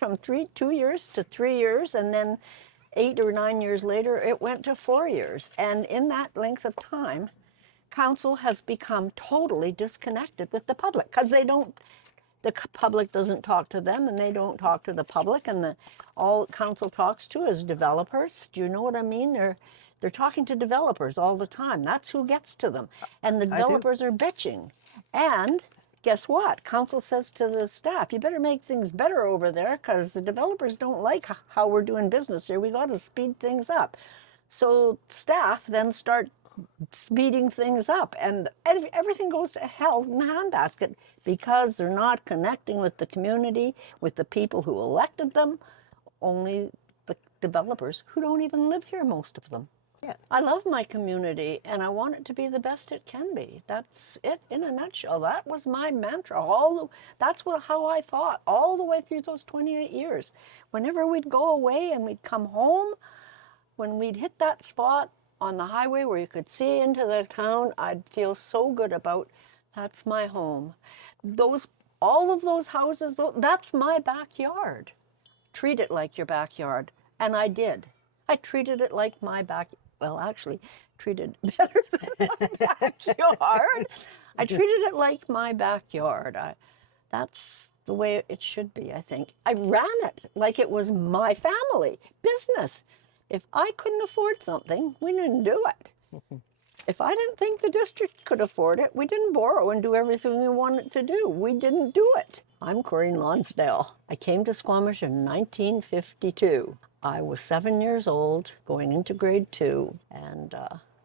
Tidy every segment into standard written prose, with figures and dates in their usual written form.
went from 2 years to 3 years, and then 8 or 9 years later, it went to 4 years. And in that length of time, council has become totally disconnected with the public because the public doesn't talk to them and they don't talk to the public, and all council talks to is developers. Do you know what I mean? They're talking to developers all the time. That's who gets to them. And the developers are bitching. And guess what? Council says to the staff, you better make things better over there because the developers don't like how we're doing business here. We got to speed things up. So staff then start speeding things up, and everything goes to hell in the handbasket because they're not connecting with the community, with the people who elected them, only the developers who don't even live here, most of them. Yeah. I love my community and I want it to be the best it can be. That's it in a nutshell. That was my mantra. How I thought all the way through those 28 years. Whenever we'd go away and we'd come home, when we'd hit that spot on the highway where you could see into the town, I'd feel so good about, that's my home. All of those houses, that's my backyard. Treat it like your backyard. And I did. I treated it like my well, actually, treated it better than my backyard. I treated it like my backyard. That's the way it should be, I think. I ran it like it was my family business. If I couldn't afford something, we didn't do it. If I didn't think the district could afford it, we didn't borrow and do everything we wanted to do. We didn't do it. I'm Corinne Lonsdale. I came to Squamish in 1952. I was 7 years old, going into grade 2, and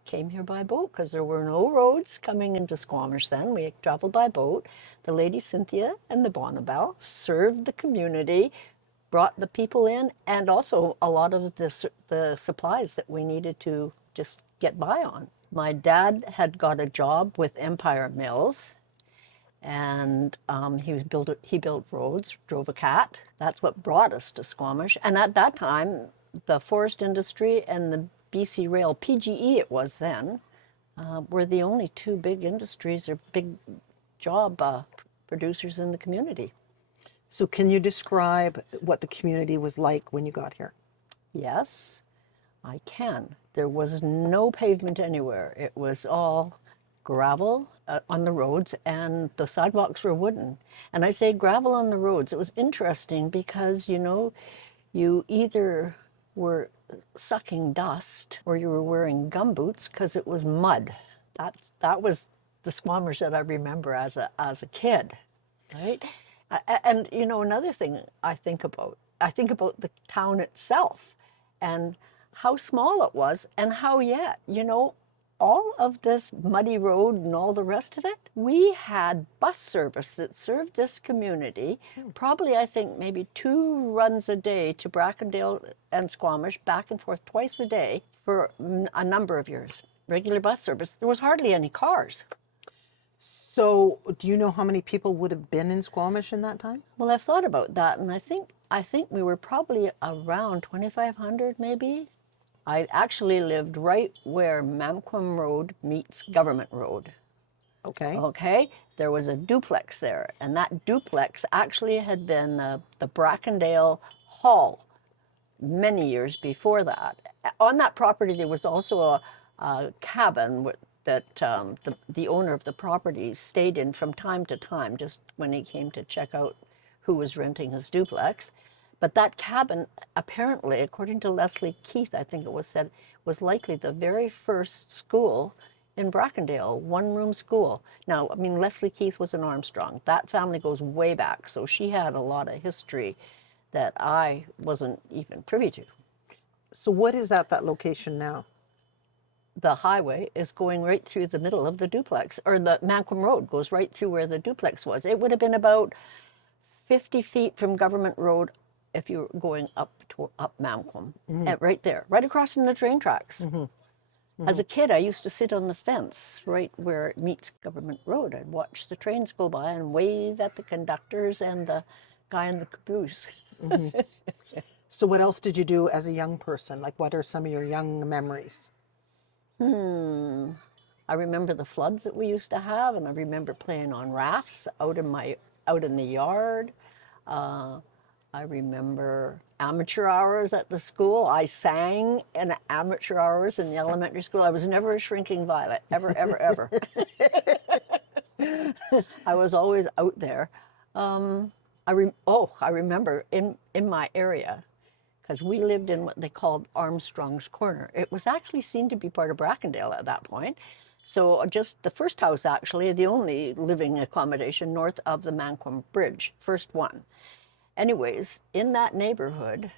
came here by boat because there were no roads coming into Squamish then. We traveled by boat. The Lady Cynthia and the Bonnabelle served the community, brought the people in, and also a lot of the supplies that we needed to just get by on. My dad had got a job with Empire Mills, and he built roads, drove a cat. That's what brought us to Squamish. And at that time, the forest industry and the BC Rail, PGE it was then, were the only two big industries or big job producers in the community. So can you describe what the community was like when you got here? Yes, I can. There was no pavement anywhere. It was all gravel on the roads, and the sidewalks were wooden. And I say gravel on the roads. It was interesting because, you either were sucking dust or you were wearing gumboots because it was mud. That was the Squamish that I remember as a kid, right? And another thing I think about the town itself and how small it was, and how yet, all of this muddy road and all the rest of it, we had bus service that served this community, probably I think maybe 2 runs a day to Brackendale and Squamish, back and forth twice a day for a number of years. Regular bus service. There was hardly any cars. So do you know how many people would have been in Squamish in that time? Well, I've thought about that, and I think we were probably around 2,500 maybe. I actually lived right where Mamquam Road meets Government Road. Okay. Okay, there was a duplex there, and that duplex actually had been the Brackendale Hall many years before that. On that property, there was also a cabin that the owner of the property stayed in from time to time, just when he came to check out who was renting his duplex. But that cabin, apparently, according to Leslie Keith, I think it was said, was likely the very first school in Brackendale, one-room school. Now, I mean, Leslie Keith was an Armstrong. That family goes way back, so she had a lot of history that I wasn't even privy to. So what is at that location now? The highway is going right through the middle of the duplex, or the Mamquam Road goes right through where the duplex was. It would have been about 50 feet from Government Road if you were going up Mamquam, right there, right across from the train tracks. As a kid, I used to sit on the fence right where it meets Government Road. I'd watch the trains go by and wave at the conductors and the guy in the caboose. So what else did you do as a young person? Like, what are some of your young memories? I remember the floods that we used to have, and I remember playing on rafts out in the yard. I remember amateur hours at the school. I sang in amateur hours in the elementary school. I was never a shrinking violet, ever, ever, ever. I was always out there. I remember in my area, because we lived in what they called Armstrong's Corner. It was actually seen to be part of Brackendale at that point. So just the first house, actually, the only living accommodation north of the Manquam Bridge, first one. Anyways, in that neighborhood,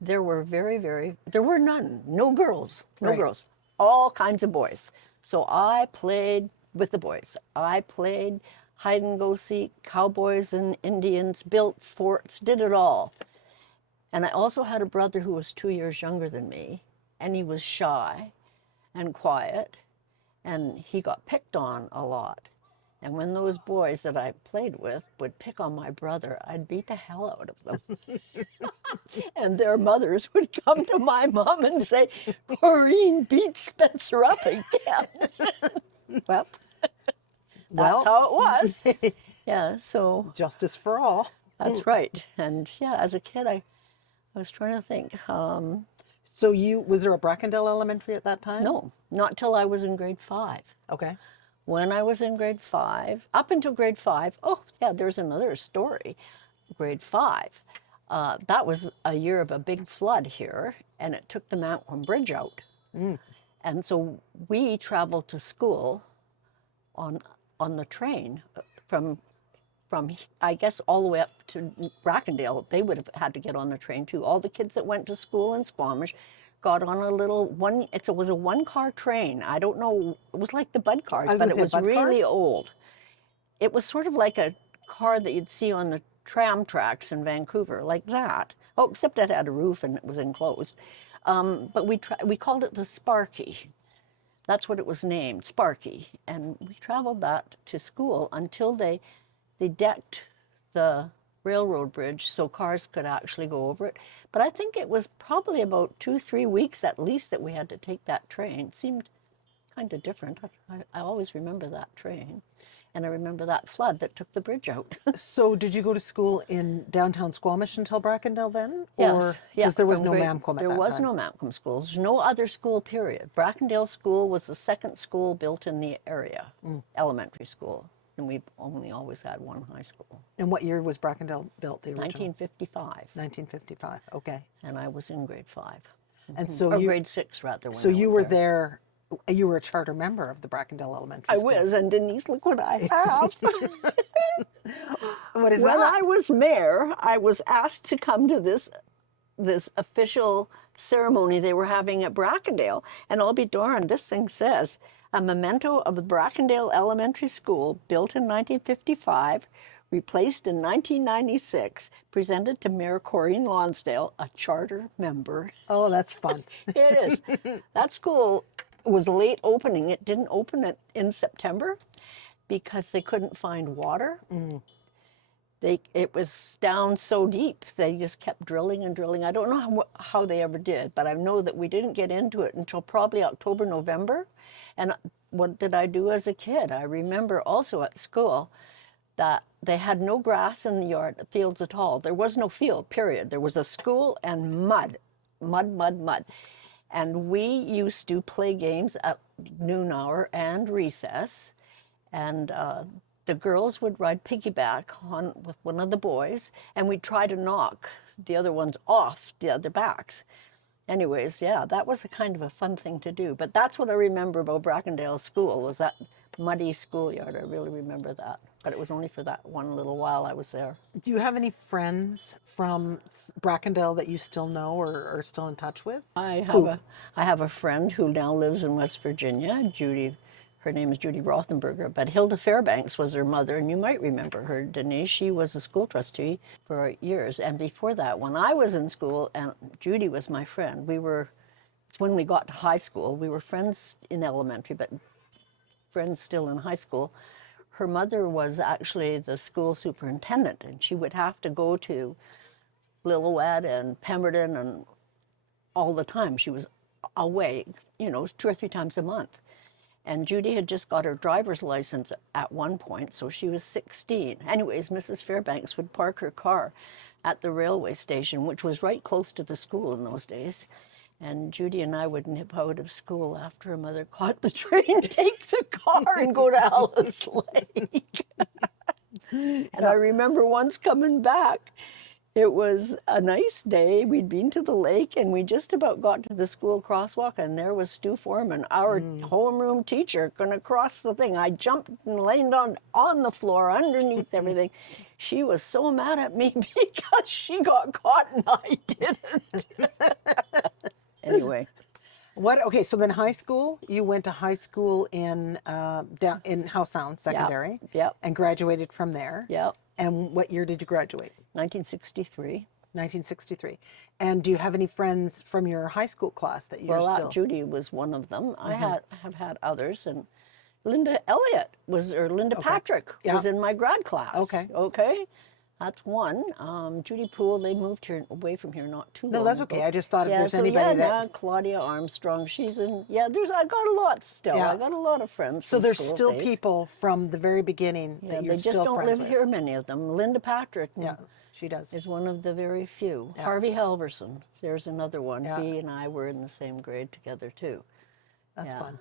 there were there were none, no girls, no Right. girls, all kinds of boys. So I played with the boys. I played hide and go seek, cowboys and Indians, built forts, did it all. And I also had a brother who was 2 years younger than me, and he was shy and quiet, and he got picked on a lot. And when those boys that I played with would pick on my brother, I'd beat the hell out of them. And their mothers would come to my mom and say, Corinne beat Spencer up again. Well, that's how it was. Yeah, so Justice for all. that's right. And yeah, as a kid, I was trying to think. So was there a Brackendale Elementary at that time? No, not till I was in grade 5. Okay. When I was in grade 5, up until grade 5, oh yeah, there's another story. Grade 5, that was a year of a big flood here, and it took the Manquam Bridge out. And so we traveled to school on the train from I guess all the way up to Brackendale. They would have had to get on the train too. All the kids that went to school in Squamish got on a little one. It was a one-car train. I don't know. It was like the Bud cars, but it was really old. It was sort of like a car that you'd see on the tram tracks in Vancouver, like that. Oh, except it had a roof and it was enclosed. But we called it the Sparky. That's what it was named, Sparky. And we traveled that to school until they decked the railroad bridge so cars could actually go over it. But I think it was probably about 2-3 weeks at least that we had to take that train. It seemed kind of different. I always remember that train. And I remember that flood that took the bridge out. So did you go to school in downtown Squamish until Brackendale then? Yes, Or, yeah. because there was from no grade- Mamquam at that time. There was no Mamquam schools. No other school, period. Brackendale School was the second school built in the area, elementary school. And we've only always had one high school. And what year was Brackendale built, the original? 1955. 1955, okay. And I was in grade 5. And so Or you, grade 6, rather. When so I you went were there, you were a charter member of the Brackendale Elementary I School. was, and Denise, look what I have. What is When that? I was mayor, I was asked to come to this official ceremony they were having at Brackendale, and I'll be darned, this thing says, a memento of the Brackendale Elementary School, built in 1955, replaced in 1996, presented to Mayor Corinne Lonsdale, a charter member. Oh, that's fun. It is. That school was late opening. It didn't open it in September because they couldn't find water. It was down so deep, they just kept drilling and drilling. I don't know how they ever did, but I know that we didn't get into it until probably October, November. And what did I do as a kid? I remember also at school that they had no grass in the yard, fields at all. There was no field, period. There was a school and mud, mud, mud, mud. And we used to play games at noon hour and recess. And the girls would ride piggyback with one of the boys, and we'd try to knock the other ones off the other backs. Anyways, yeah, that was a kind of a fun thing to do. But that's what I remember about Brackendale School, was that muddy schoolyard. I really remember that. But it was only for that one little while I was there. Do you have any friends from Brackendale that you still know or are still in touch with? I have a friend who now lives in West Virginia, Judy. Her name is Judy Rothenberger, but Hilda Fairbanks was her mother, and you might remember her, Denise. She was a school trustee for years. And before that, when I was in school, and Judy was my friend, it's when we got to high school. We were friends in elementary, but friends still in high school. Her mother was actually the school superintendent, and she would have to go to Lillooet and Pemberton and all the time. She was away, 2 or 3 times a month. And Judy had just got her driver's license at one point, so she was 16. Anyways, Mrs. Fairbanks would park her car at the railway station, which was right close to the school in those days. And Judy and I would nip out of school after her mother caught the train, take the car, and go to Alice Lake. And I remember once coming back. It was a nice day. We'd been to the lake, and we just about got to the school crosswalk, and there was Stu Foreman, our homeroom teacher, going to cross the thing. I jumped and landed on the floor underneath everything. She was so mad at me because she got caught and I didn't. Anyway. Okay, so then high school, you went to high school in down in Howe Sound Secondary. Yep. And graduated from there. Yep. And what year did you graduate? 1963. 1963. And do you have any friends from your high school class that you're still? Judy was one of them. I have had others, and Linda Elliott Linda Patrick was in my grad class. Okay. That's one. Judy Poole, they moved here away from here not too long No, that's okay. ago. I just thought if there's anybody that... Claudia Armstrong, she's in, I got a lot still. I got a lot of friends So from there's school still days. people from the very beginning that you're They just still don't friends live with. here, many of them. Linda Patrick She does. is one of the very few. Harvey Halverson, there's another one. He and I were in the same grade together too. That's fun.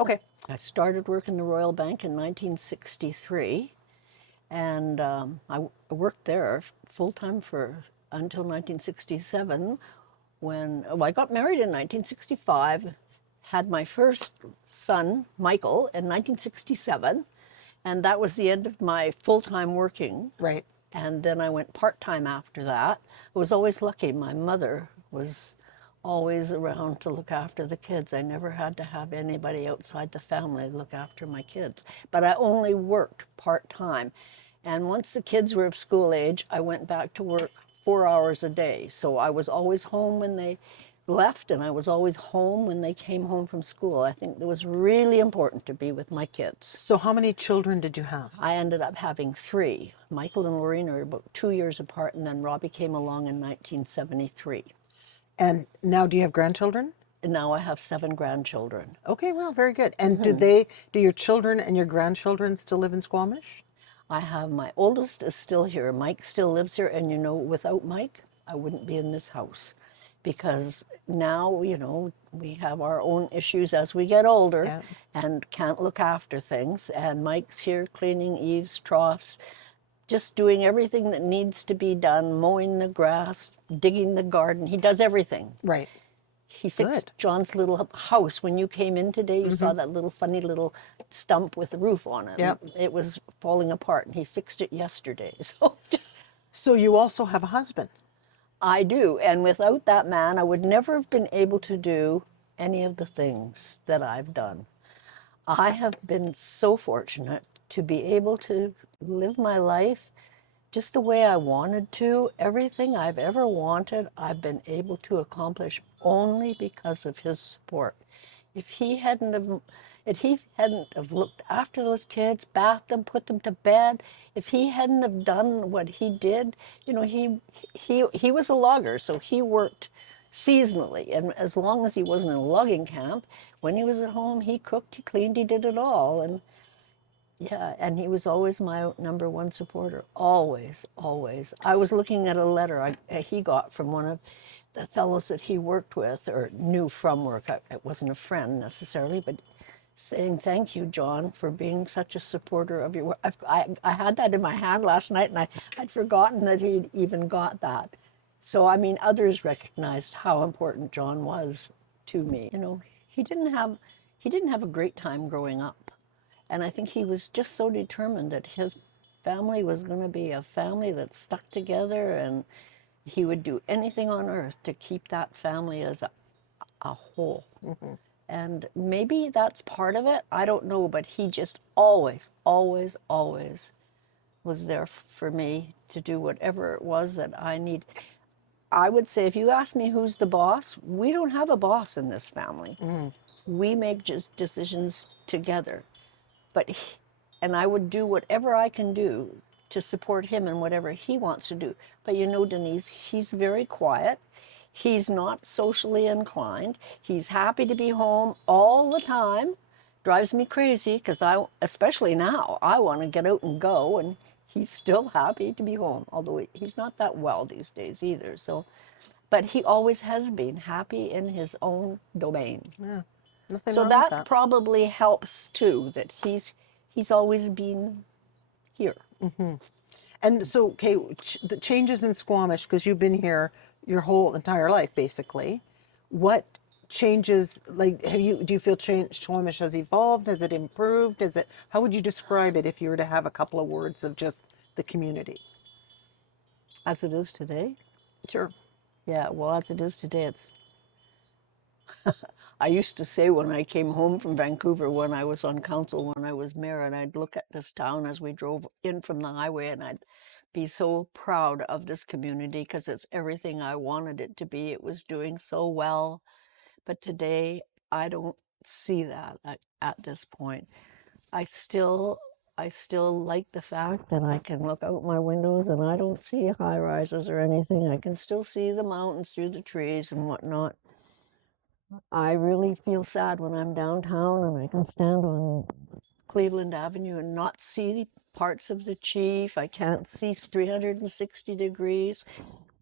Okay. I started work in the Royal Bank in 1963, and I worked there full-time until 1967, when I got married in 1965, had my first son, Michael, in 1967, and that was the end of my full-time working. Right. And then I went part-time after that. I was always lucky. My mother was always around to look after the kids. I never had to have anybody outside the family look after my kids. But I only worked part-time. And once the kids were of school age, I went back to work 4 hours a day. So I was always home when they left, and I was always home when they came home from school. I think it was really important to be with my kids. So how many children did you have? I ended up having 3. Michael and Lorraine are about 2 years apart, and then Robbie came along in 1973. And now do you have grandchildren? And now I have 7 grandchildren. Okay, well, very good. And do your children and your grandchildren still live in Squamish? I have my oldest is still here. Mike still lives here, and without Mike, I wouldn't be in this house. Because now, we have our own issues as we get older and can't look after things. And Mike's here cleaning eaves, troughs, just doing everything that needs to be done, mowing the grass, digging the garden. He does everything. Right. He fixed John's little house. When you came in today, you saw that funny little stump with the roof on it. Yep. It was falling apart, and he fixed it yesterday. So you also have a husband? I do, and without that man, I would never have been able to do any of the things that I've done. I have been so fortunate to be able to live my life just the way I wanted to. Everything I've ever wanted, I've been able to accomplish only because of his support. If he hadn't have looked after those kids, bathed them, put them to bed, if he hadn't have done what he did, he was a logger, so he worked seasonally. And as long as he wasn't in a logging camp, when he was at home, he cooked, he cleaned, he did it all. And he was always my number one supporter, always, always. I was looking at a letter he got from one of the fellows that he worked with, or knew from work. It wasn't a friend necessarily, but saying, "Thank you, John, for being such a supporter of your work." I had that in my hand last night, and I'd forgotten that he'd even got that. So, others recognized how important John was to me. He didn't have a great time growing up. And I think he was just so determined that his family was going to be a family that stuck together, and he would do anything on earth to keep that family as a whole. And maybe that's part of it. I don't know, but he just always, always, always was there for me to do whatever it was that I need. I would say, if you ask me who's the boss, we don't have a boss in this family. We make just decisions together. And I would do whatever I can do to support him in whatever he wants to do. But Denise, he's very quiet. He's not socially inclined. He's happy to be home all the time. Drives me crazy because especially now, I want to get out and go. And he's still happy to be home, although he's not that well these days either. So, but he always has been happy in his own domain. Yeah, nothing So wrong with that that. probably helps too, that he's always been here. And so, okay, the changes in Squamish, because you've been here your whole entire life, basically. What changes, like, do you feel Squamish has evolved? Has it improved? How would you describe it if you were to have a couple of words of just the community? As it is today? Sure. Yeah, well, as it is today, I used to say when I came home from Vancouver, when I was on council, when I was mayor, and I'd look at this town as we drove in from the highway, and I'd be so proud of this community because it's everything I wanted it to be. It was doing so well. But today, I don't see that at this point. I still I still like the fact that I can look out my windows and I don't see high rises or anything. I can still see the mountains through the trees and whatnot. I really feel sad when I'm downtown and I can stand on Cleveland Avenue and not see parts of the Chief. I can't see 360 degrees.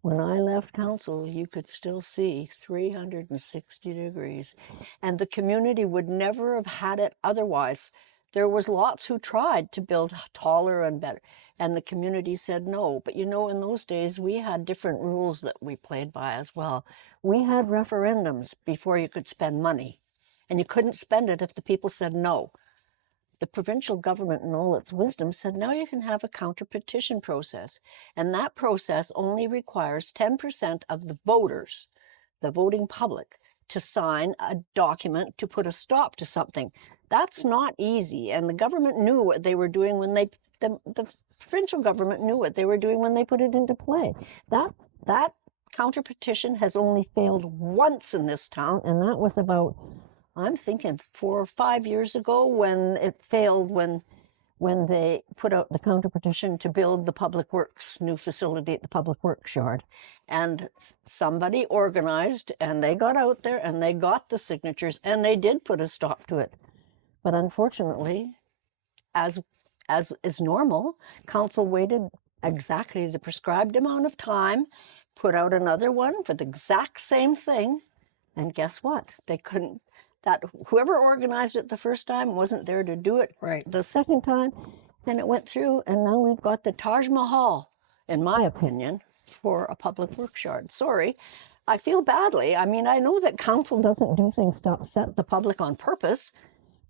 When I left council, you could still see 360 degrees. And the community would never have had it otherwise. There was lots who tried to build taller and better, and the community said no. But you know, in those days, we had different rules that we played by as well. We had referendums before you could spend money, and you couldn't spend it if the people said no. The provincial government, in all its wisdom, said now you can have a counter petition process. And that process only requires 10% of the voters, the voting public, to sign a document to put a stop to something. That's not easy. And the government knew what they were doing when the provincial government knew what they were doing when they put it into play. That counter petition has only failed once in this town, and that was about, I'm thinking 4 or 5 years ago, when it failed when they put out the counter petition to build the Public Works new facility at the Public Works yard. And somebody organized and they got out there and they got the signatures and they did put a stop to it. But unfortunately, as is normal, council waited exactly the prescribed amount of time, put out another one for the exact same thing, and guess what? They couldn't, that whoever organized it the first time wasn't there to do it Right. the second time, and it went through, and now we've got the Taj Mahal, in my opinion, for a public works yard. Sorry, I feel badly. I mean, I know that council doesn't do things to upset the public on purpose,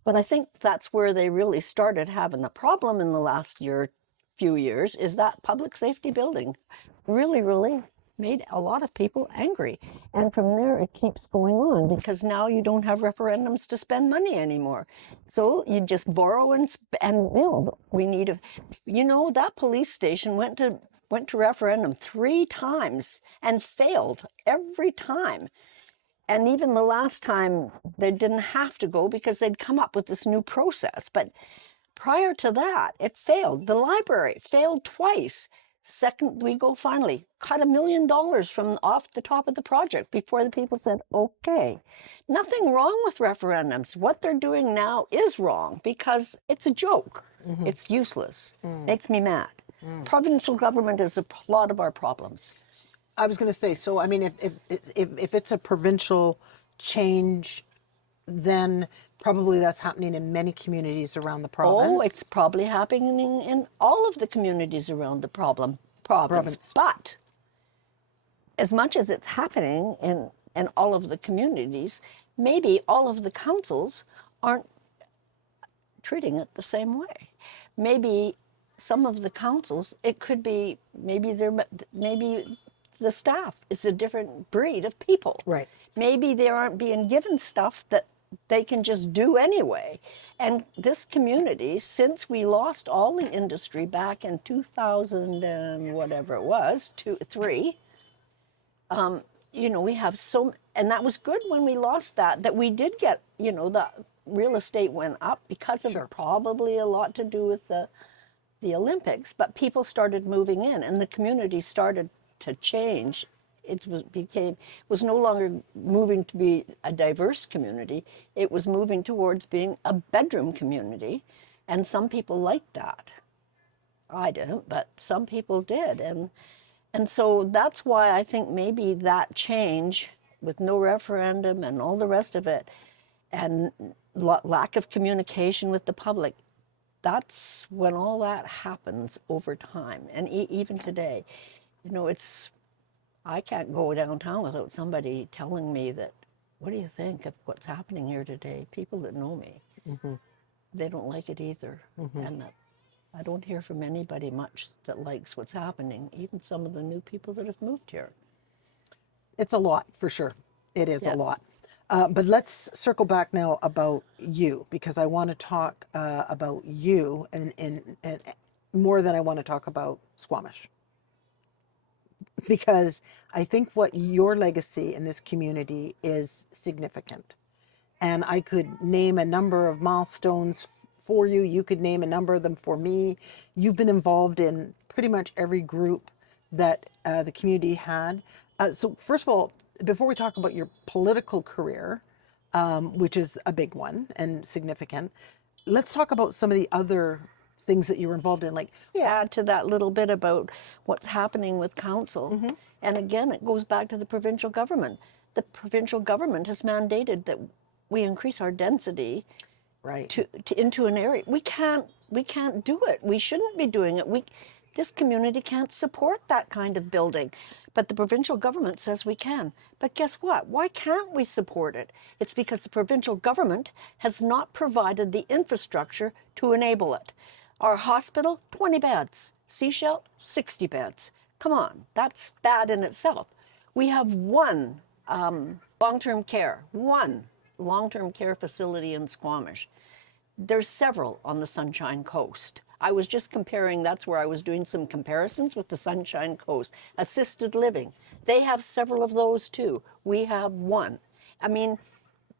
but I think that's where they really started having a problem in the last few years, is that public safety building really made a lot of people angry. And from there, it keeps going on because now you don't have referendums to spend money anymore. So you just borrow and build. We need that police station went to referendum 3 times and failed every time. And even the last time, they didn't have to go because they'd come up with this new process. But prior to that, it failed. The library failed twice. Second, we go finally, cut $1 million from off the top of the project before the people said, okay. Nothing wrong with referendums. What they're doing now is wrong because it's a joke. It's useless. Makes me mad. Provincial government is a lot of our problems. I was going to say, so I mean, if it's a provincial change, then probably that's happening in many communities around the province. Oh, it's probably happening in all of the communities around the province. But as much as it's happening in all of the communities, maybe all of the councils aren't treating it the same way. Maybe some of the councils, it could be maybe the staff is a different breed of people. Right. Maybe they aren't being given stuff that they can just do anyway. And this community, since we lost all the industry back in 2000 and whatever it was, 3, we have and that was good when we lost that we did get, the real estate went up because of probably a lot to do with the Olympics, but people started moving in and the community started to change. It was no longer moving to be a diverse community. It was moving towards being a bedroom community, and some people liked that. I didn't, but some people did. And so that's why I think maybe that change with no referendum and all the rest of it, and lack of communication with the public, that's when all that happens over time. And even today, you know, I can't go downtown without somebody telling me that, what do you think of what's happening here today? People that know me, they don't like it either. And I don't hear from anybody much that likes what's happening, even some of the new people that have moved here. It's a lot, for sure. It is Yeah. a lot. But let's circle back now about you, because I want to talk about you and more than I want to talk about Squamish. Because I think what your legacy in this community is significant. And I could name a number of milestones for you. You could name a number of them for me. You've been involved in pretty much every group that the community had. So first of all, before we talk about your political career, which is a big one and significant, let's talk about some of the other things that you were involved in. Like, Add to that little bit about what's happening with council. And again, it goes back to the provincial government. The provincial government has mandated that we increase our density right. to into an area. We can't do it. We shouldn't be doing it. This community can't support that kind of building. But the provincial government says we can. But guess what? Why can't we support it? It's because the provincial government has not provided the infrastructure to enable it. Our hospital, 20 beds. Seashell, 60 beds. Come on, that's bad in itself. We have one long-term care facility in Squamish. There's several on the Sunshine Coast. I was just comparing, that's where I was doing some comparisons with the Sunshine Coast. Assisted living, they have several of those too. We have one. I mean,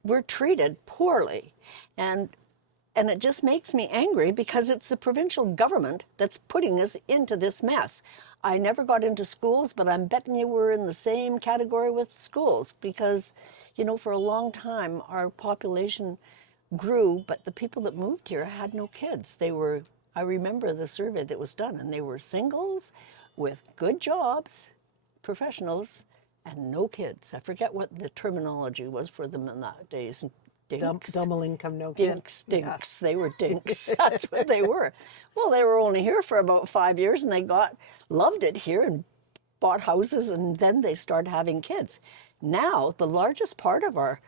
we're treated poorly. And it just makes me angry because it's the provincial government that's putting us into this mess. I never got into schools, but I'm betting you we're in the same category with schools because, you know, for a long time our population grew, but the people that moved here had no kids. I remember the survey that was done, and they were singles with good jobs, professionals, and no kids. I forget what the terminology was for them in that days. Dinks. Double income, no kids. Dinks. They were dinks. That's what they were. Well, they were only here for about 5 years, and they loved it here and bought houses, and then they started having kids. Now, the largest part of our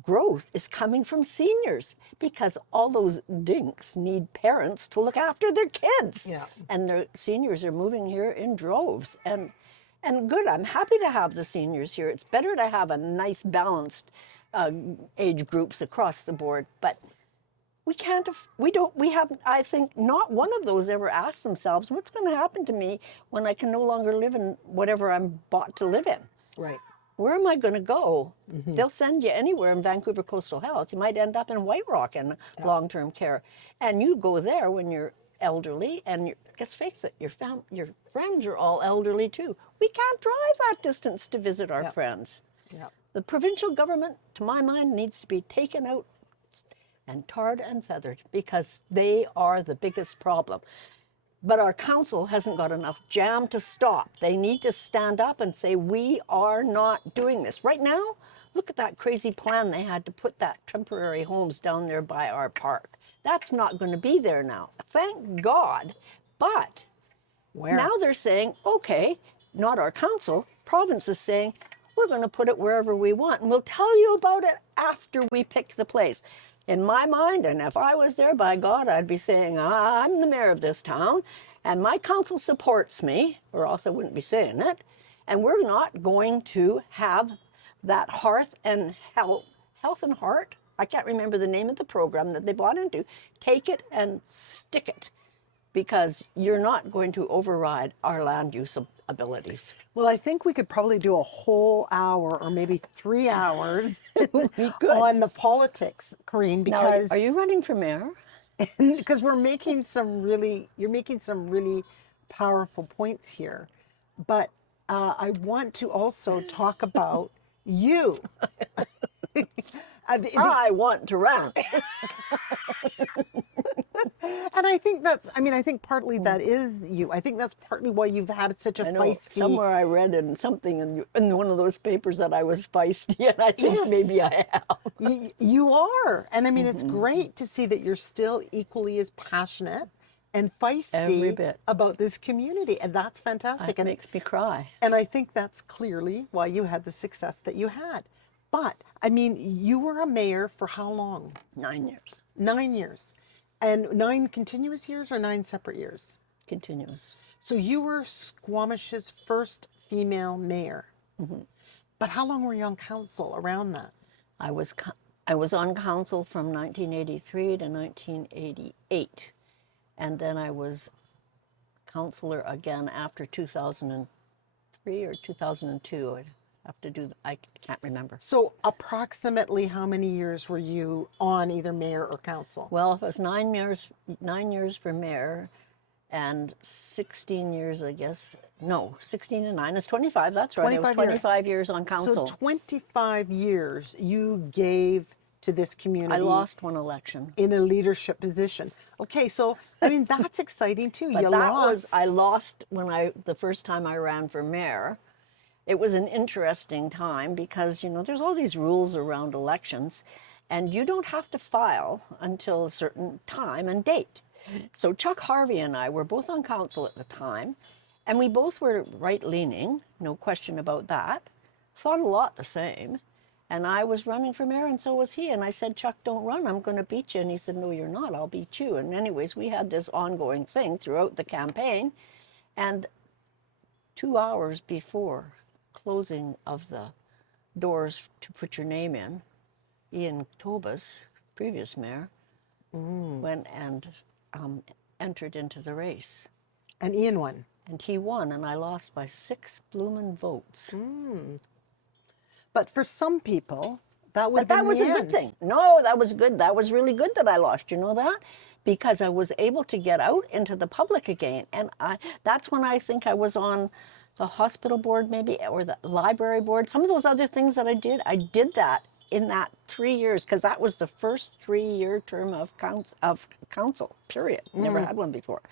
growth is coming from seniors because all those dinks need parents to look after their kids. Yeah. And their seniors are moving here in droves. And good, I'm happy to have the seniors here. It's better to have a nice balanced age groups across the board, but I think not one of those ever asked themselves, what's going to happen to me when I can no longer live in whatever I'm bought to live in? Right. Where am I going to go? They'll send you anywhere in Vancouver Coastal Health. You might end up in White Rock in long-term care. And you go there when you're elderly, and let's face it, your friends are all elderly too. We can't drive that distance to visit our friends. Yeah. The provincial government, to my mind, needs to be taken out and tarred and feathered because they are the biggest problem. But our council hasn't got enough jam to stop. They need to stand up and say, we are not doing this. Right now, look at that crazy plan they had to put that temporary homes down there by our park. That's not going to be there now. Thank God. But now they're saying, okay, not our council, province is saying, we're going to put it wherever we want, and we'll tell you about it after we pick the place. In my mind, and if I was there, by God, I'd be saying, I'm the mayor of this town, and my council supports me, or else I wouldn't be saying it, and we're not going to have that hearth and health and heart, I can't remember the name of the program that they bought into, take it and stick it, because you're not going to override our land use abilities. Well, I think we could probably do a whole hour or maybe 3 hours on the politics, Corinne, because Now, are you running for mayor? because you're making some really powerful points here. But I want to also talk about you. I want to rant. And I think that's, I mean, I think partly that is you. I think that's partly why you've had such a I know feisty. somewhere I read in something in one of those papers that I was feisty, and I think Yes. maybe I am. You are. And I mean, it's great to see that you're still equally as passionate and Every feisty bit. about this community. And that's fantastic. It makes me cry. And I think that's clearly why you had the success that you had. But I mean, you were a mayor for how long? 9 years. 9 years. And 9 continuous years or 9 separate years? Continuous. So you were Squamish's first female mayor. But how long were you on council around that? I was on council from 1983 to 1988, and then I was councillor again after 2003 or 2002. I'd have to do. I can't remember. So approximately how many years were you on either mayor or council? Well, if it was 9 years for mayor, and 16 years, I guess. No, 16 and 9 is 25. That's right. It was 25 years on council. So 25 years you gave to this community. I lost one election. In a leadership position. Okay, so I mean that's exciting too. But you that lost. I lost when the first time I ran for mayor. It was an interesting time because, there's all these rules around elections, and you don't have to file until a certain time and date. So Chuck Harvey and I were both on council at the time, and we both were right-leaning, no question about that. Thought a lot the same. And I was running for mayor, and so was he. And I said, Chuck, don't run, I'm going to beat you. And he said, no, you're not, I'll beat you. And anyways, we had this ongoing thing throughout the campaign. And 2 hours before closing of the doors to put your name in, Ian Tobas, previous mayor, went and entered into the race. And Ian won. And he won, and I lost by 6 bloomin' votes. But for some people, that would But have been that was the a good end. thing. No, that was good. That was really good that I lost. You know that? Because I was able to get out into the public again. And that's when I think I was on the hospital board maybe, or the library board. Some of those other things that I did that in that 3 years, because that was the first 3-year term of council, period. Never had one before.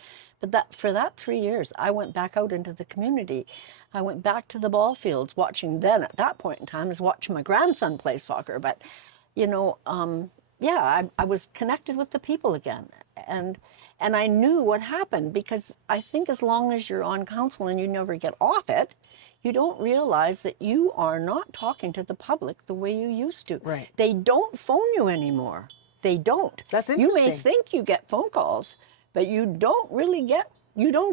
But for that 3 years, I went back out into the community. I went back to the ballfields, at that point in time, I was watching my grandson play soccer. But, I was connected with the people again. And I knew what happened, because I think as long as you're on council and you never get off it, you don't realize that you are not talking to the public the way you used to. Right. They don't phone you anymore. They don't. That's You may interesting. think you get phone calls, but you don't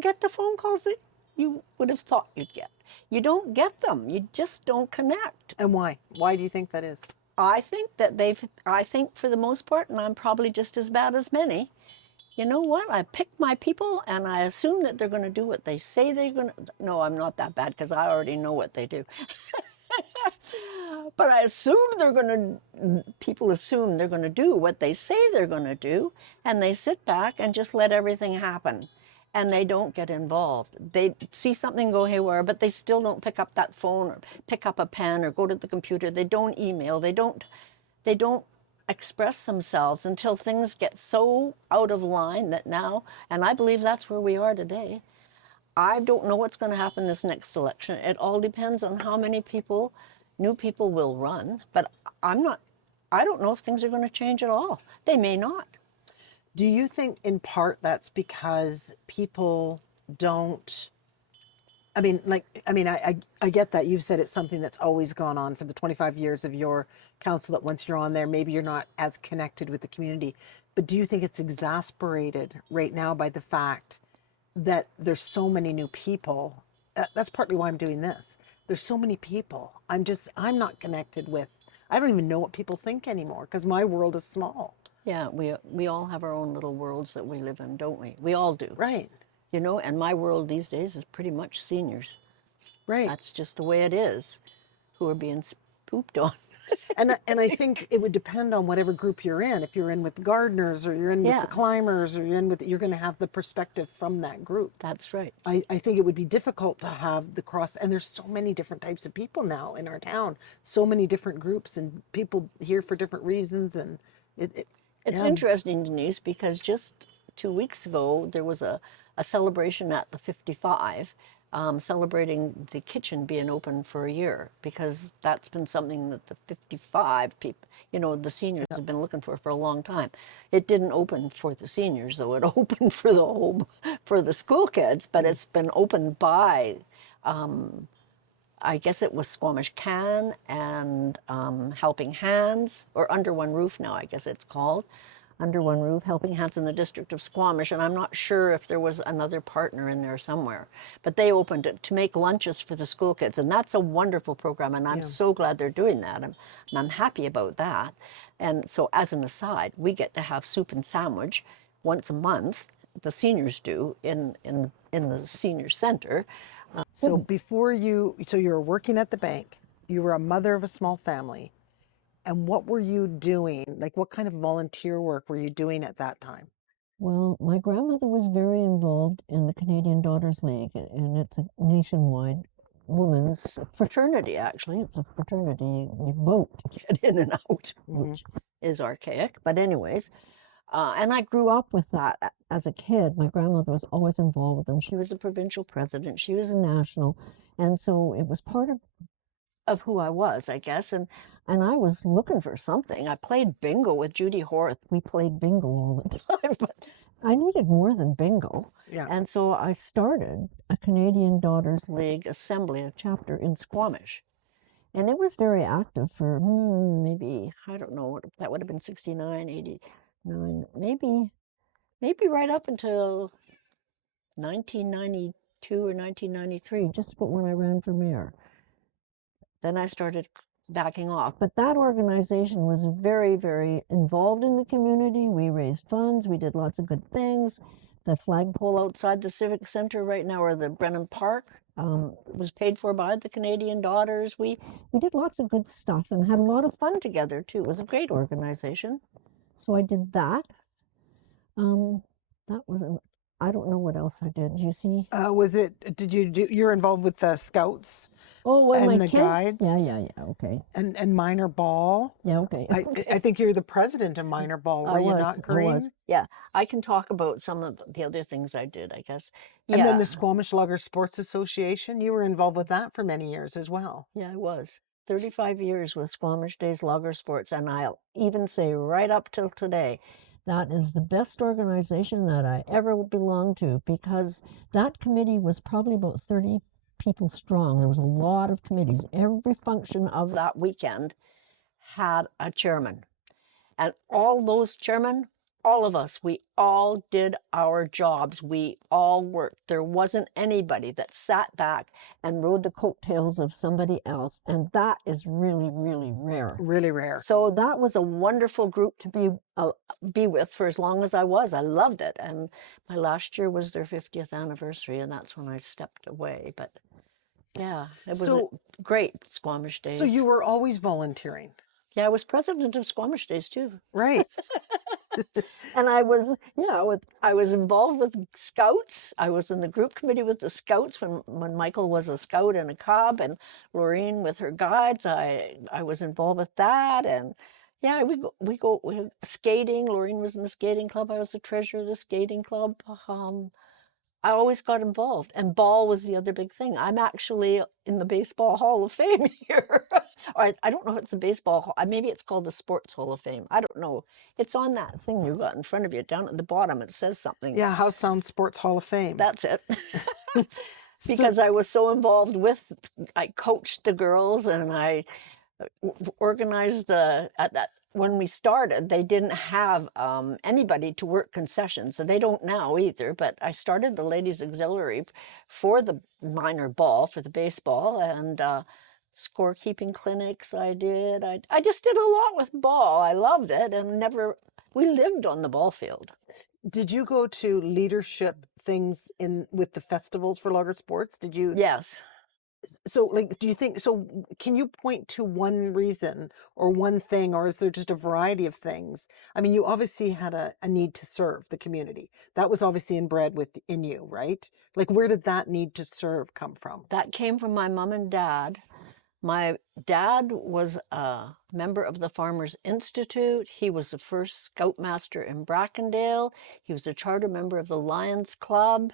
get the phone calls that you would have thought you'd get. You don't get them. You just don't connect. And why? Why do you think that is? I think for the most part, and I'm probably just as bad as many, you know what? I pick my people and I assume that they're going to do what they say they're going to. No, I'm not that bad because I already know what they do. But people assume they're going to do what they say they're going to do, and they sit back and just let everything happen. And they don't get involved. They see something go haywire, but they still don't pick up that phone or pick up a pen or go to the computer. They don't email. They don't express themselves until things get so out of line that now, and I believe that's where we are today. I don't know what's going to happen this next election. It all depends on how many new people will run, but I don't know if things are going to change at all. They may not. Do you think in part that's because people don't, I get that you've said it's something that's always gone on for the 25 years of your council, that once you're on there, maybe you're not as connected with the community. But do you think it's exasperated right now by the fact that there's so many new people? That's partly why I'm doing this. There's so many people. I'm not connected with, I don't even know what people think anymore because my world is small. Yeah, we all have our own little worlds that we live in, don't we? We all do. Right. And my world these days is pretty much seniors. Right. That's just the way it is, who are being pooped on. And I think it would depend on whatever group you're in. If you're in with the gardeners, or you're in with the climbers, or you're going to have the perspective from that group. That's right. I think it would be difficult to have the cross, and there's so many different types of people now in our town, so many different groups, and people here for different reasons, and It's interesting, Denise, because just 2 weeks ago, there was a celebration at the 55, celebrating the kitchen being open for a year, because that's been something that the 55 people, the seniors have been looking for a long time. It didn't open for the seniors, though. It opened for for the school kids, but it's been opened by, I guess it was Squamish Can and Helping Hands, or Under One Roof now, I guess it's called. Under One Roof, Helping Hands in the District of Squamish, and I'm not sure if there was another partner in there somewhere. But they opened it to make lunches for the school kids, and that's a wonderful program, and I'm so glad they're doing that. I'm happy about that. And so, as an aside, we get to have soup and sandwich once a month. The seniors do in the senior center. So so you were working at the bank, you were a mother of a small family, and what were you doing? Like, what kind of volunteer work were you doing at that time? Well, my grandmother was very involved in the Canadian Daughters League, and it's a nationwide women's fraternity, actually. It's a fraternity. You vote to get in and out, which is archaic. But, anyways, and I grew up with that as a kid. My grandmother was always involved with them. She was a provincial president, she was a national. And so it was part of who I was, I guess. And I was looking for something. I played bingo with Judy Horth. We played bingo all the time, but I needed more than bingo. Yeah. And so I started a Canadian Daughters League Assembly, a chapter in Squamish. And it was very active for maybe, I don't know, that would have been 69, 89, maybe right up until 1992 or 1993, just about when I ran for mayor. Then I started backing off. But that organization was very, very involved in the community. We raised funds. We did lots of good things. The flagpole outside the Civic Center right now, or the Brennan Park, was paid for by the Canadian Daughters. We did lots of good stuff and had a lot of fun together, too. It was a great organization. So I did that. That was, I don't know what else I did. You see? You're involved with the scouts Oh, when my and the kids? guides Yeah, okay. and minor ball? Yeah, okay. I think you're the president of minor ball, were you not, I was. Corinne? Yeah, I can talk about some of the other things I did, I guess. And then Yeah, the Squamish Logger Sports Association, you were involved with that for many years as well. yeah, I was. 35 years with Squamish Days Logger Sports, and I'll even say right up till today, that is the best organization that I ever belonged to, because that committee was probably about 30 people strong. There was a lot of committees. Every function of that weekend had a chairman. And all those chairmen, all of us, we all did our jobs. We all worked. There wasn't anybody that sat back and rode the coattails of somebody else. And that is really, really rare. Really rare. So that was a wonderful group to be with for as long as I was. I loved it. And my last year was their 50th anniversary, and that's when I stepped away. But yeah, it was great, Squamish Days. So you were always volunteering. Yeah, I was president of Squamish Days too. Right. And I was involved with scouts. I was in the group committee with the scouts when Michael was a scout and a cub, and Laureen with her guides. I was involved with that, and yeah, we go skating. Laureen was in the skating club. I was the treasurer of the skating club. I always got involved, and ball was the other big thing. I'm actually in the Baseball Hall of Fame here. Or I don't know if it's the Baseball Hall. Maybe it's called the Sports Hall of Fame. I don't know. It's on that thing you've got in front of you. Down at the bottom, it says something. Yeah, House Sound Sports Hall of Fame. That's it. Because I was so involved with, I coached the girls, and I organized when we started, they didn't have anybody to work concessions, so they don't now either. But I started the ladies auxiliary for the minor ball, for the baseball, and scorekeeping clinics I did. I just did a lot with ball. I loved it, and we lived on the ball field. Did you go to leadership things with the festivals for logger sports? Did you? Yes. So, can you point to one reason or one thing, or is there just a variety of things? I mean, you obviously had a need to serve the community. That was obviously inbred in you, right? Like, where did that need to serve come from? That came from my mom and dad. My dad was a member of the Farmers Institute. He was the first scoutmaster in Brackendale. He was a charter member of the Lions Club.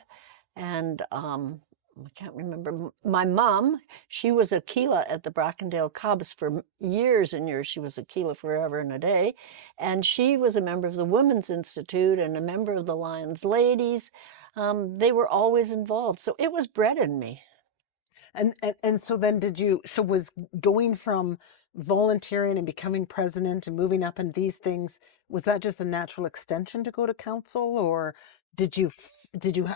And I can't remember. My mom, she was a Keela at the Brackendale Cubs for years and years. She was a Keela forever and a day. And she was a member of the Women's Institute and a member of the Lions Ladies. They were always involved. So it was bred in me. And so then so was going from volunteering and becoming president and moving up in these things, was that just a natural extension to go to council, or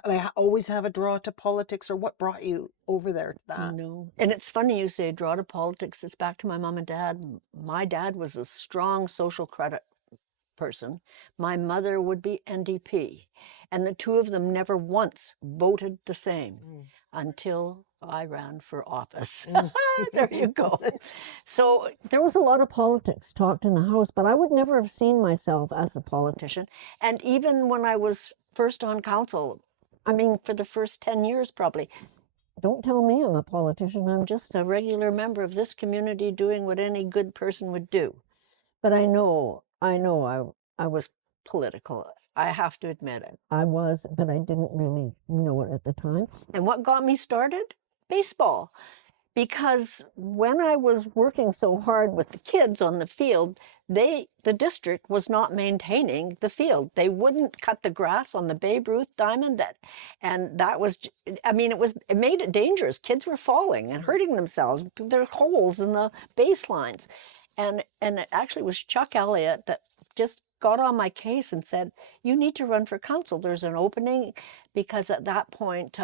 like, always have a draw to politics, or what brought you over there to that? No. And it's funny you say draw to politics. It's back to my mom and dad. My dad was a strong social credit person. My mother would be NDP. And the two of them never once voted the same until I ran for office. There you go. So there was a lot of politics talked in the House, but I would never have seen myself as a politician. And even when I was first on council, I mean, for the first 10 years probably, don't tell me I'm a politician. I'm just a regular member of this community doing what any good person would do. But I was political. I have to admit it. I was, but I didn't really know it at the time. And what got me started? Baseball. Because when I was working so hard with the kids on the field, the district was not maintaining the field. They wouldn't cut the grass on the Babe Ruth diamond, and that was, I mean, it made it dangerous. Kids were falling and hurting themselves. There were holes in the baselines. And it actually was Chuck Elliott that just got on my case and said, you need to run for council. There's an opening, because at that point,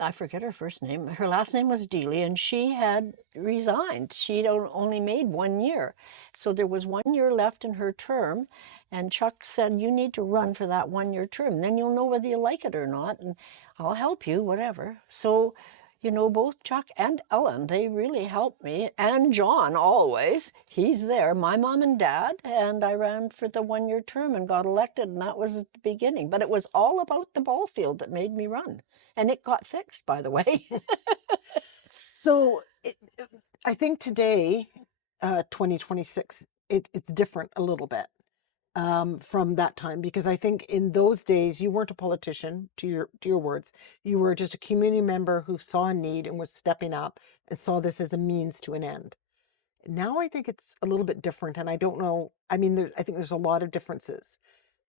I forget her first name. Her last name was Dealey, and she had resigned. She'd only made 1 year. So there was 1 year left in her term, and Chuck said, you need to run for that 1 year term. Then you'll know whether you like it or not, and I'll help you, whatever. So, both Chuck and Ellen, they really helped me, and John always. He's there, my mom and dad, and I ran for the 1 year term and got elected, and that was at the beginning. But it was all about the ball field that made me run. And it got fixed, by the way. So I think today, 2026, it's different a little bit from that time, because I think in those days you weren't a politician, to your words. You were just a community member who saw a need and was stepping up and saw this as a means to an end. Now I think it's a little bit different, and I don't know. I mean, I think there's a lot of differences.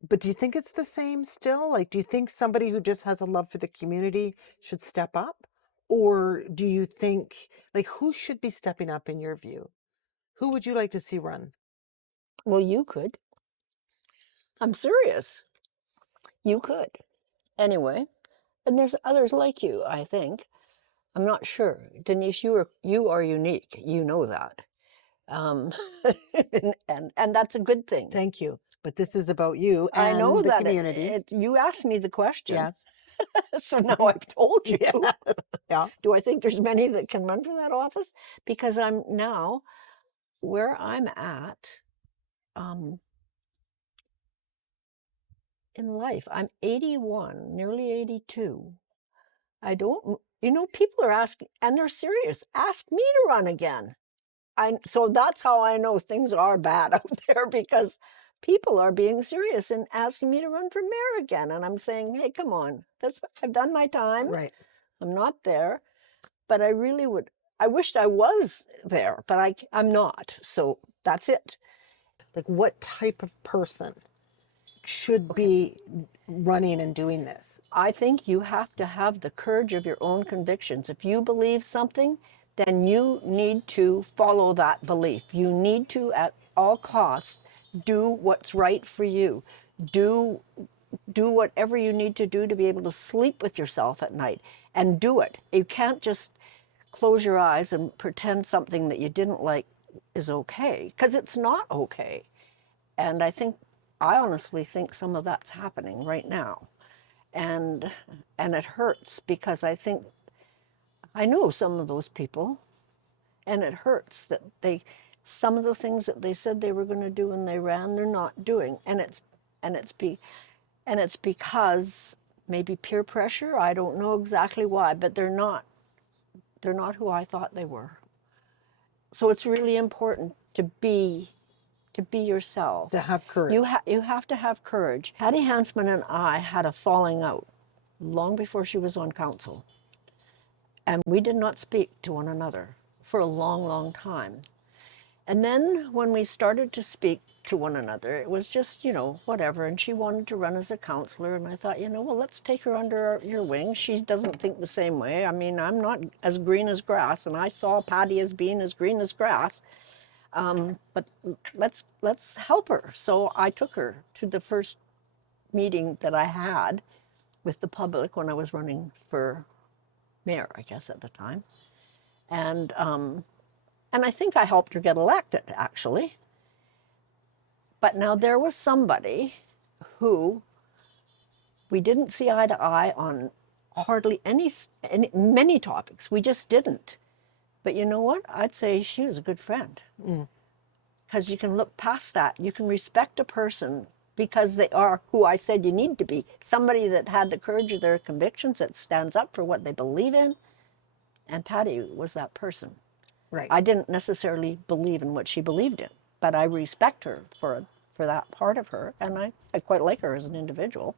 But do you think it's the same still? Like, do you think somebody who just has a love for the community should step up? Or do you think, like, who should be stepping up in your view? Who would you like to see run? Well, you could. I'm serious. You could. Anyway, and there's others like you, I think. I'm not sure. Denise, you are unique. You know that. Um, and that's a good thing. Thank you. But this is about you I know and the that community. you asked me the question. Yes. So now I've told you. Yeah. Do I think there's many that can run for that office? Because I'm now where I'm at in life. I'm 81, nearly 82. I don't, people are asking, and they're serious, ask me to run again. So that's how I know things are bad out there, because people are being serious and asking me to run for mayor again. And I'm saying, hey, come on, I've done my time. Right. I'm not there, but I really would. I wished I was there, but I'm not. So that's it. Like, what type of person should be running and doing this? I think you have to have the courage of your own convictions. If you believe something, then you need to follow that belief. You need to, at all costs, do what's right for you. Do whatever you need to do to be able to sleep with yourself at night, and do it. You can't just close your eyes and pretend something that you didn't like is okay, because it's not okay. And I honestly think some of that's happening right now. And it hurts, because I know some of those people, and it hurts that some of the things that they said they were going to do when they ran, they're not doing. And it's because maybe peer pressure, I don't know exactly why, but they're not They're not who I thought they were. So it's really important to be yourself. To have courage. You have to have courage. Hattie Hansman and I had a falling out long before she was on council. And we did not speak to one another for a long, long time. And then when we started to speak to one another, it was just, whatever. And she wanted to run as a counselor. And I thought, well, let's take her under your wing. She doesn't think the same way. I mean, I'm not as green as grass. And I saw Patty as being as green as grass. But let's help her. So I took her to the first meeting that I had with the public when I was running for mayor, I guess, at the time. And I think I helped her get elected, actually. But now there was somebody who we didn't see eye to eye on hardly many topics. We just didn't. But you know what? I'd say she was a good friend. Because you can look past that. You can respect a person because they are who I said you need to be. Somebody that had the courage of their convictions, that stands up for what they believe in. And Patty was that person. Right. I didn't necessarily believe in what she believed in, but I respect her for that part of her, and I quite like her as an individual.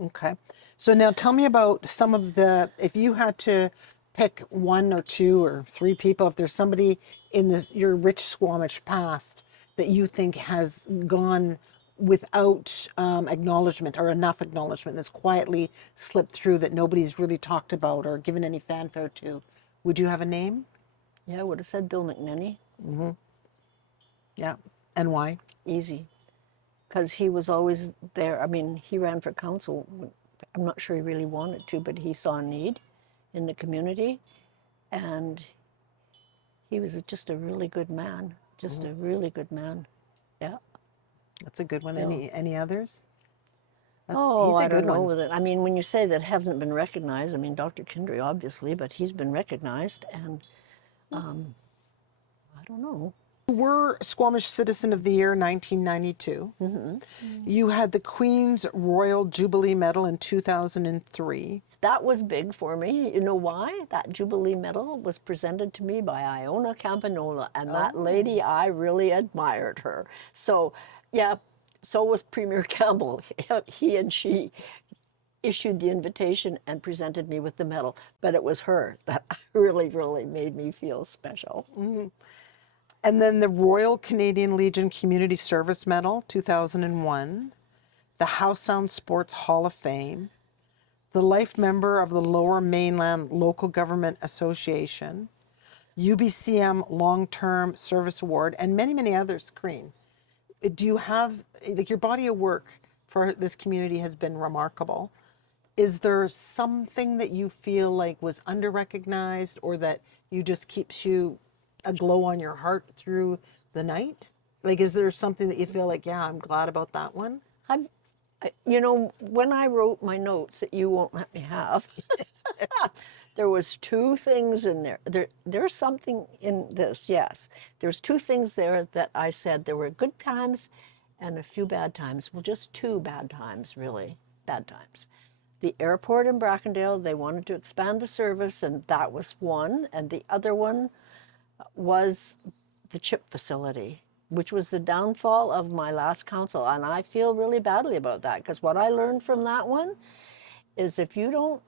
Okay. So now tell me about some of if you had to pick one or two or three people, if there's somebody in your rich Squamish past that you think has gone without acknowledgement or enough acknowledgement, that's quietly slipped through that nobody's really talked about or given any fanfare to, would you have a name? Yeah, I would have said Bill McNenny. Yeah. And why? Easy. Because he was always there. I mean, he ran for council. I'm not sure he really wanted to, but he saw a need in the community. And he was just a really good man. Just a really good man. Yeah. That's a good one. Bill. Any others? Oh, He's a I don't good know. one. I mean, when you say that hasn't been recognized, I mean, Dr. Kindry, obviously, but he's been recognized. And I don't know. You were Squamish Citizen of the Year 1992. You had the Queen's Royal Jubilee Medal in 2003. That was big for me. You know why? That Jubilee Medal was presented to me by Iona Campanola, and that lady, I really admired her. So, yeah, so was Premier Campbell. He and she issued the invitation and presented me with the medal, but it was her that really, really made me feel special. And then the Royal Canadian Legion Community Service Medal, 2001. The Howe Sound Sports Hall of Fame. The Life Member of the Lower Mainland Local Government Association. UBCM Long-Term Service Award, and many, many others, Corinne. Do you have, your body of work for this community has been remarkable. Is there something that you feel like was under-recognized or that you just keeps you a glow on your heart through the night? Like, is there something that you feel like, yeah, I'm glad about that one? When I wrote my notes that you won't let me have, there was two things in there. There's something in this, yes. There's two things there that I said. There were good times and a few bad times. Well, just two bad times, really, bad times. The airport in Brackendale, they wanted to expand the service, and that was one. And the other one was the chip facility, which was the downfall of my last council. And I feel really badly about that, because what I learned from that one is if you don't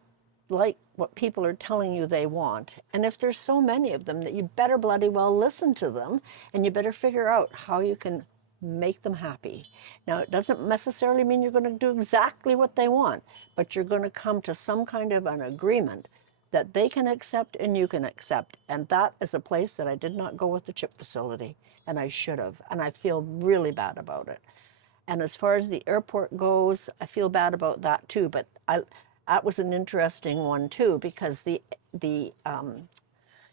like what people are telling you they want, and if there's so many of them, that you better bloody well listen to them, and you better figure out how you can make them happy. Now, it doesn't necessarily mean you're going to do exactly what they want, but you're going to come to some kind of an agreement that they can accept and you can accept. And that is a place that I did not go with the chip facility, and I should have. And I feel really bad about it. And as far as the airport goes, I feel bad about that too. But that was an interesting one too, because the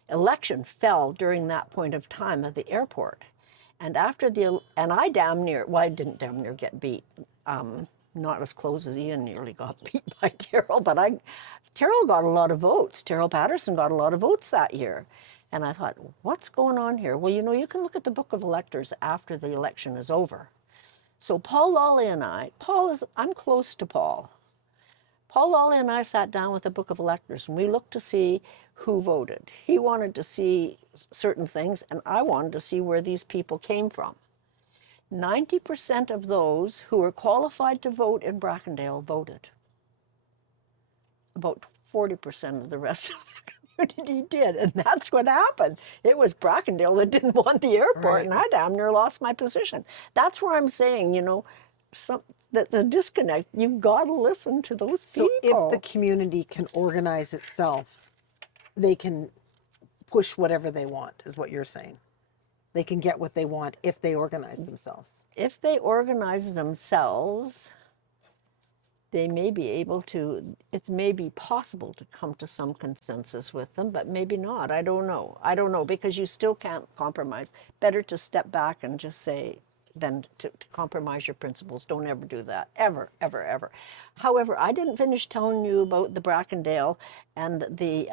election fell during that point of time of the airport. And and I damn near, well, I didn't damn near get beat. Not as close as Ian nearly got beat by Terrell, but Terrell got a lot of votes. Terrell Patterson got a lot of votes that year. And I thought, what's going on here? Well, you can look at the book of electors after the election is over. So Paul Lawley and I'm close to Paul, Paul Lawley and I sat down with a book of electors, and we looked to see who voted. He wanted to see certain things, and I wanted to see where these people came from. 90% of those who were qualified to vote in Brackendale voted. About 40% of the rest of the community did, and that's what happened. It was Brackendale that didn't want the airport, Right. and I damn near lost my position. That's where I'm saying, that the disconnect, you've got to listen to those So people. if the community can organize itself, they can push whatever they want, is what you're saying. They can get what they want if they organize themselves. If they organize themselves, they may be able to, it's maybe possible to come to some consensus with them, but maybe not. I don't know. I don't know, because you still can't compromise. Better to step back and just say, than to compromise your principles. Don't ever do that. Ever, ever, ever. However, I didn't finish telling you about the Brackendale and the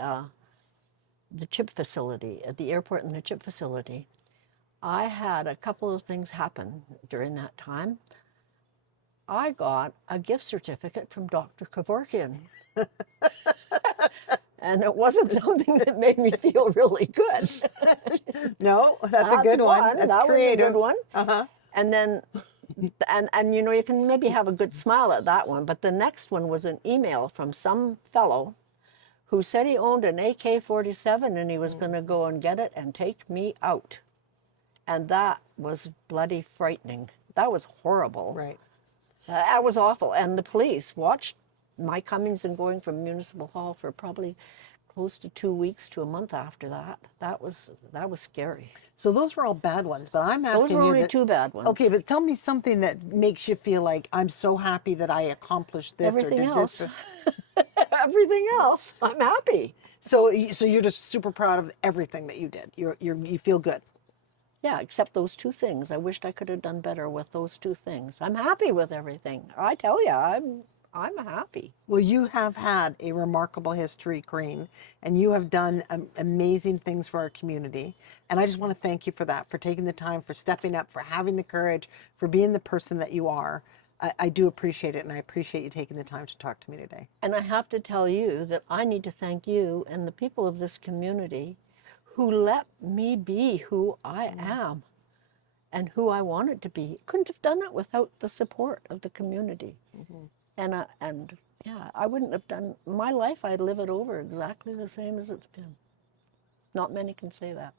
chip facility, at the airport and the chip facility. I had a couple of things happen during that time. I got a gift certificate from Dr. Kevorkian. And it wasn't something that made me feel really good. No, that's a good one. That's that creative. was a good one. Uh-huh. And then, and you can maybe have a good smile at that one, but the next one was an email from some fellow who said he owned an AK-47 and he was going to go and get it and take me out. And that was bloody frightening. That was horrible. Right. That was awful. And the police watched my comings and going from Municipal Hall for probably close to 2 weeks to a month after that. That was scary. So those were all bad ones, but I'm asking Those you were only that, 2 bad ones. okay, but tell me something that makes you feel like I'm so happy that I accomplished this Everything or did else. this. Everything else, I'm happy. So you're just super proud of everything that you did. You feel good. Yeah, except those 2 things. I wished I could have done better with those 2 things. I'm happy with everything. I tell you, I'm happy. Well, you have had a remarkable history, Corinne, and you have done amazing things for our community. And I just want to thank you for that, for taking the time, for stepping up, for having the courage, for being the person that you are. I do appreciate it, and I appreciate you taking the time to talk to me today. And I have to tell you that I need to thank you and the people of this community who let me be who I am and who I wanted to be. Couldn't have done it without the support of the community. And yeah, I wouldn't have done my life. I'd live it over exactly the same as it's been. Not many can say that.